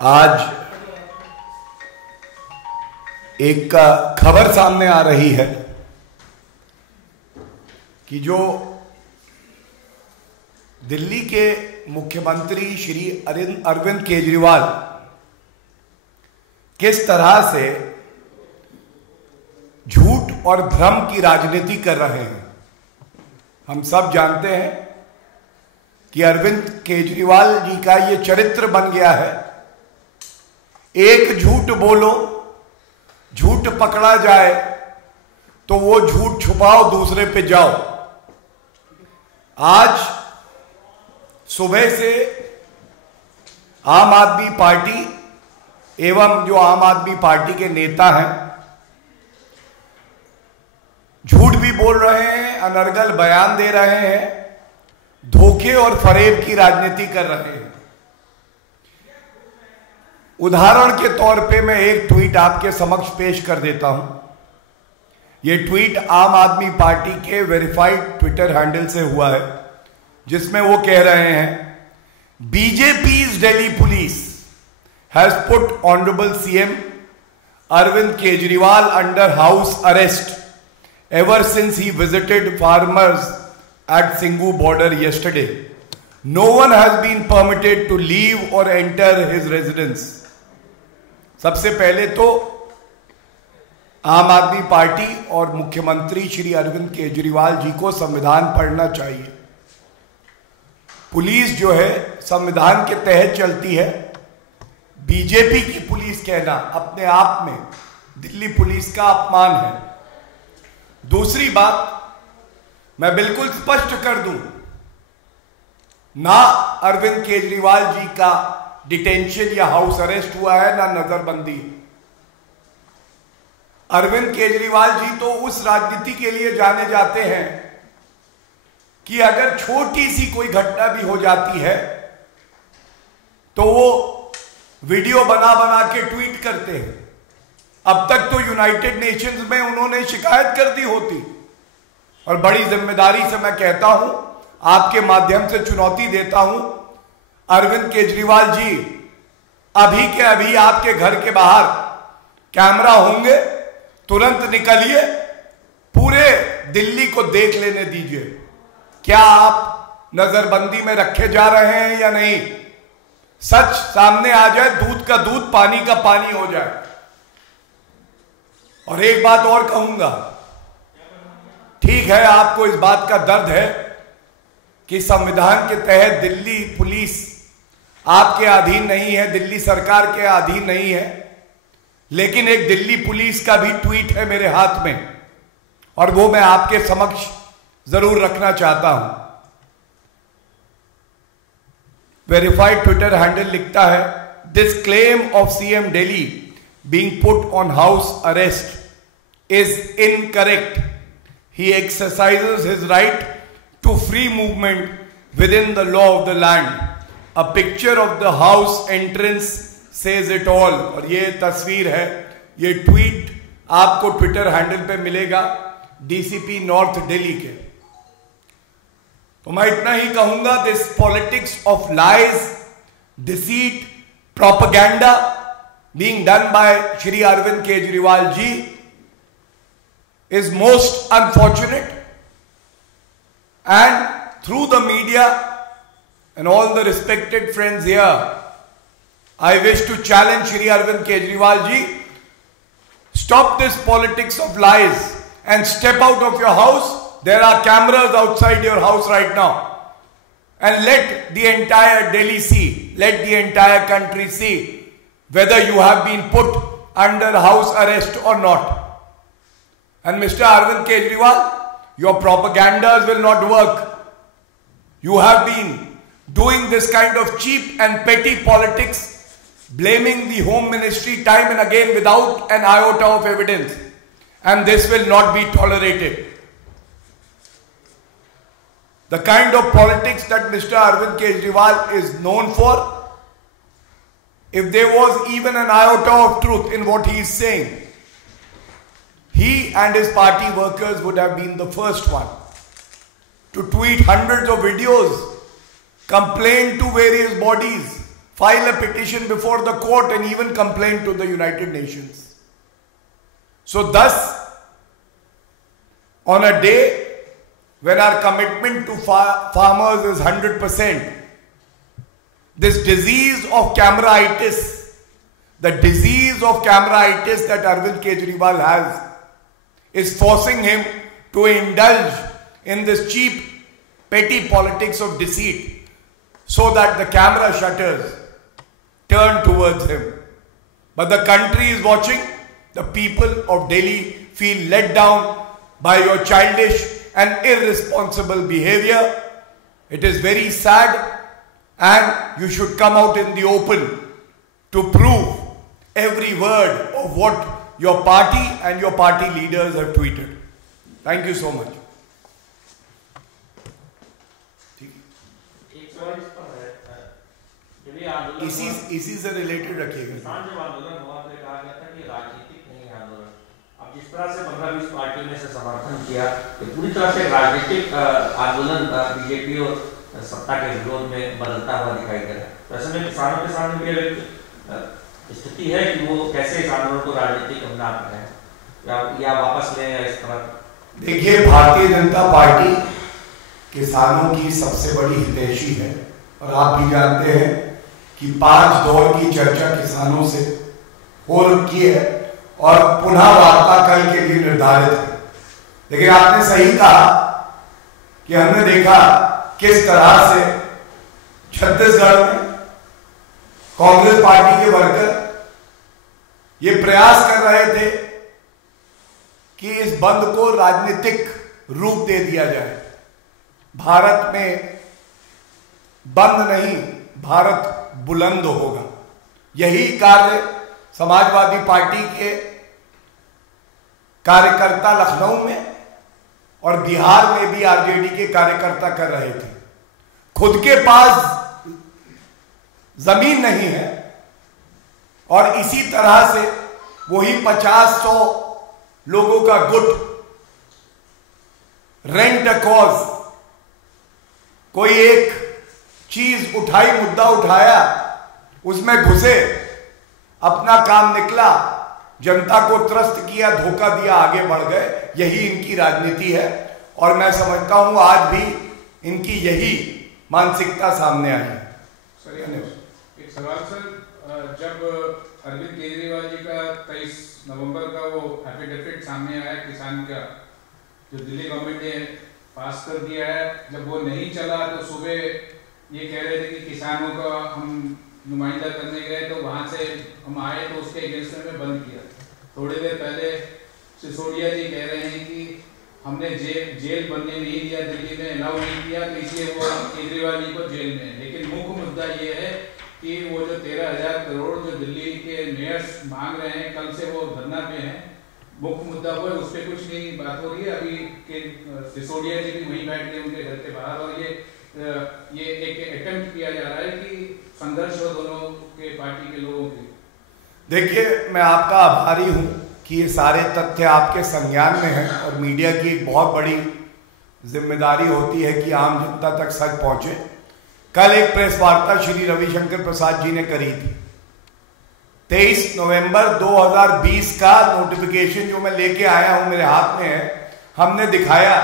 आज एक खबर सामने आ रही है कि जो दिल्ली के मुख्यमंत्री श्री अरविंद केजरीवाल किस तरह से झूठ और भ्रम की राजनीति कर रहे हैं। हम सब जानते हैं कि अरविंद केजरीवाल जी का ये चरित्र बन गया है, एक झूठ बोलो, झूठ पकड़ा जाए तो वो झूठ छुपाओ, दूसरे पे जाओ। आज सुबह से आम आदमी पार्टी एवं जो आम आदमी पार्टी के नेता हैं झूठ भी बोल रहे हैं, अनर्गल बयान दे रहे हैं, धोखे और फरेब की राजनीति कर रहे हैं। उदाहरण के तौर पे मैं एक ट्वीट आपके समक्ष पेश कर देता हूं। यह ट्वीट आम आदमी पार्टी के वेरीफाइड ट्विटर हैंडल से हुआ है, जिसमें वो कह रहे हैं, BJP's Delhi police has put honourable CM Arvind Kejriwal under house arrest ever since he visited farmers at Singhu border yesterday. No one has been permitted to leave or enter his residence. सबसे पहले तो आम आदमी पार्टी और मुख्यमंत्री श्री अरविंद केजरीवाल जी को संविधान पढ़ना चाहिए। पुलिस जो है संविधान के तहत चलती है। बीजेपी की पुलिस कहना अपने आप में दिल्ली पुलिस का अपमान है। दूसरी बात मैं बिल्कुल स्पष्ट कर दूं, ना अरविंद केजरीवाल जी का डिटेंशन या हाउस अरेस्ट हुआ है, ना नजरबंदी। अरविंद केजरीवाल जी तो उस राजनीति के लिए जाने जाते हैं कि अगर छोटी सी कोई घटना भी हो जाती है तो वो वीडियो बना बना के ट्वीट करते हैं। अब तक तो यूनाइटेड नेशंस में उन्होंने शिकायत कर दी होती। और बड़ी जिम्मेदारी से मैं कहता हूं, आपके माध्यम से चुनौती देता हूं, अरविंद केजरीवाल जी अभी के अभी आपके घर के बाहर कैमरा होंगे, तुरंत निकलिए, पूरे दिल्ली को देख लेने दीजिए क्या आप नजरबंदी में रखे जा रहे हैं या नहीं। सच सामने आ जाए, दूध का दूध पानी का पानी हो जाए। और एक बात और कहूंगा, ठीक है आपको इस बात का दर्द है कि संविधान के तहत दिल्ली पुलिस आपके अधीन नहीं है, दिल्ली सरकार के अधीन नहीं है, लेकिन एक दिल्ली पुलिस का भी ट्वीट है मेरे हाथ में और वो मैं आपके समक्ष जरूर रखना चाहता हूं। वेरीफाइड ट्विटर हैंडल लिखता है, this claim of CM Delhi being put on house arrest is incorrect. He exercises his right to free movement within the law of the land. A picture of the house entrance says it all. और ये तस्वीर है, ये tweet आपको Twitter handle पे मिलेगा DCP north Delhi के। तो मैं इतना ही कहूंगा, this politics of lies, deceit, propaganda being done by Shri Arvind Kejriwal ji is most unfortunate, and through the media and all the respected friends here, I wish to challenge Shri Arvind Kejriwal ji, stop this politics of lies and step out of your house. There are cameras outside your house right now, and let the entire Delhi see, let the entire country see whether you have been put under house arrest or not. And Mr. Arvind Kejriwal, your propagandas will not work. You have been doing this kind of cheap and petty politics, blaming the Home Ministry time and again without an iota of evidence. And this will not be tolerated. The kind of politics that Mr. Arvind Kejriwal is known for, if there was even an iota of truth in what he is saying, he and his party workers would have been the first one to tweet hundreds of videos, complain to various bodies, file a petition before the court and even complain to the United Nations. So thus, on a day when our commitment to farmers is 100%, this disease of camraitis, the disease of camraitis that Arvind Kejriwal has, is forcing him to indulge in this cheap, petty politics of deceit so that the camera shutters turn towards him. But the country is watching. The people of Delhi feel let down by your childish and irresponsible behavior. It is very sad, and you should come out in the open to prove every word of what your party and your party leaders have tweeted. Thank you so much. इसी से related रखिएगा। किसान जब आंदोलन हुआ तो कहा गया था कि राजनीतिक नहीं है आंदोलन। अब जिस तरह से 15-20 पार्टियों ने इसे समर्थन किया, ये पूरी तरह से राजनीतिक आंदोलन बीजेपी और सत्ता के विरोध में बदलता हुआ दिखाई दे रहा है। तो ऐसे में किसानों के सामने भी एक स्थिति है कि वो कैसे इस आंदोलन को राजनीतिक अपना रहे हैं या वापस लें या इस तरह। देखिए, भारतीय जनता पार्टी किसानों की सबसे बड़ी हितैषी है और आप भी जानते हैं कि 5 दौर की चर्चा किसानों से हो रखी है और पुनः वार्ता कल के लिए निर्धारित है। लेकिन आपने सही कहा कि हमने देखा किस तरह से छत्तीसगढ़ में कांग्रेस पार्टी के वर्कर ये प्रयास कर रहे थे कि इस बंद को राजनीतिक रूप दे दिया जाए। भारत में बंद नहीं, भारत बुलंद होगा। यही कार्य समाजवादी पार्टी के कार्यकर्ता लखनऊ में और बिहार में भी आरजेडी के कार्यकर्ता कर रहे थे। खुद के पास जमीन नहीं है और इसी तरह से वही 50-100 लोगों का गुट रेंट अ कॉज, कोई एक चीज उठाई, मुद्दा उठाया, उसमें घुसे, अपना काम निकला, जनता को त्रस्त किया, धोखा दिया, आगे बढ़ गए। यही इनकी राजनीति है और मैं समझता हूं आज भी इनकी यही मानसिकता सामने आई है। एक सवाल सर, जब अरविंद केजरीवाल जी का 23 नवंबर का वो एफिडेविट सामने आया किसान का, जो दिल्ली गवर्नमेंट ने पास कर दिया है, जब वो नहीं चला तो सुबह ये कह रहे थे कि किसानों का हम नुमाइंदा करने गए तो वहां से हम आए तो उसके अगेंस्ट में बंद किया। थोड़ी देर पहले सिसोदिया जी कह रहे हैं कि हमने जेल बनने नहीं दिया, दिल्ली में अलाउ नहीं किया, तो इसलिए वो केजरीवाल जी को जेल में। लेकिन मुख्य मुद्दा ये है कि वो जो 13,000 करोड़ जो दिल्ली के मेयर्स मांग रहे हैं, कल से वो धरना पे हैं, मुख्य मुद्दा वो है, उस पर कुछ नहीं बात हो रही है। अभी सिसोदिया जी भी वहीं बैठ गए उनके घर के बाहर और ये एक अटेम्प्ट किया जा रहा है कि संघर्ष हो दोनों के पार्टी के लोगों के। देखिए, मैं आपका आभारी हूं कि ये सारे तथ्य आपके संज्ञान में हैं और मीडिया की एक बहुत बड़ी जिम्मेदारी होती है कि आम जनता तक सच पहुंचे। कल एक प्रेस वार्ता श्री रविशंकर प्रसाद जी ने करी थी। 23 नवंबर 2020 का नोटिफिकेशन जो मैं लेके आया हूं, मेरे हाथ में है, हमने दिखाया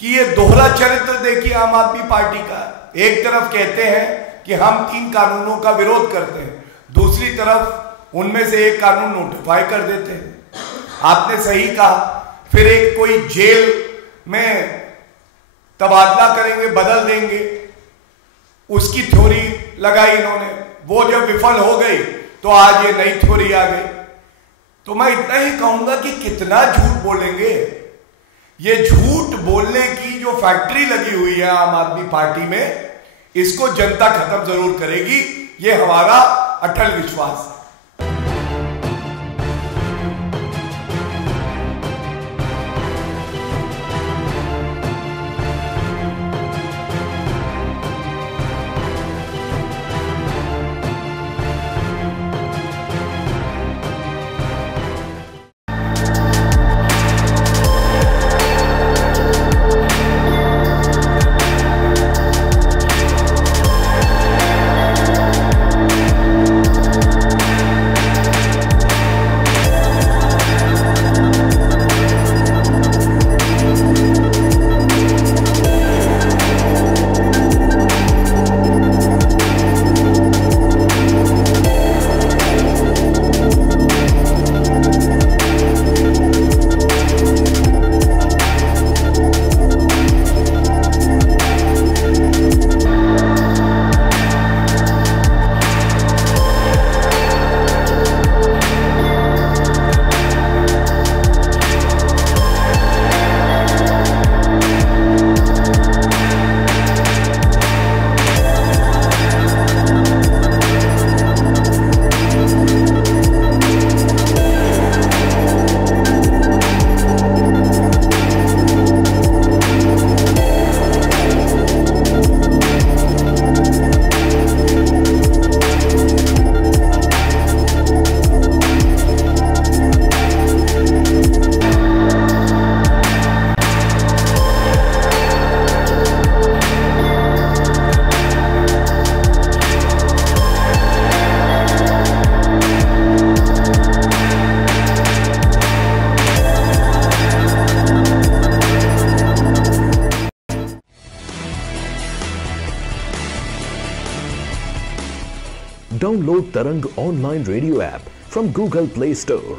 कि ये दोहरा चरित्र देखिए आम आदमी पार्टी का। एक तरफ कहते हैं कि हम 3 कानूनों का विरोध करते हैं, दूसरी तरफ उनमें से एक कानून नोटिफाई कर देते हैं। आपने सही कहा, फिर एक कोई जेल में तबादला करेंगे, बदल देंगे, उसकी थ्योरी लगाई इन्होंने। वो जब विफल हो गई तो आज ये नई थ्योरी आ गई। तो मैं इतना ही कहूंगा कि कितना झूठ बोलेंगे। ये झूठ बोलने की जो फैक्ट्री लगी हुई है आम आदमी पार्टी में, इसको जनता खत्म जरूर करेगी, ये हमारा अटल विश्वास है। Download Tarang online radio app from Google Play Store.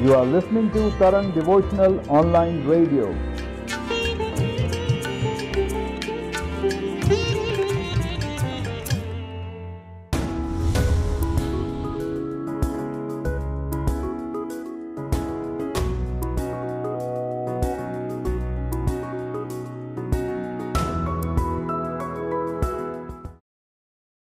You are listening to Tarang Devotional Online Radio.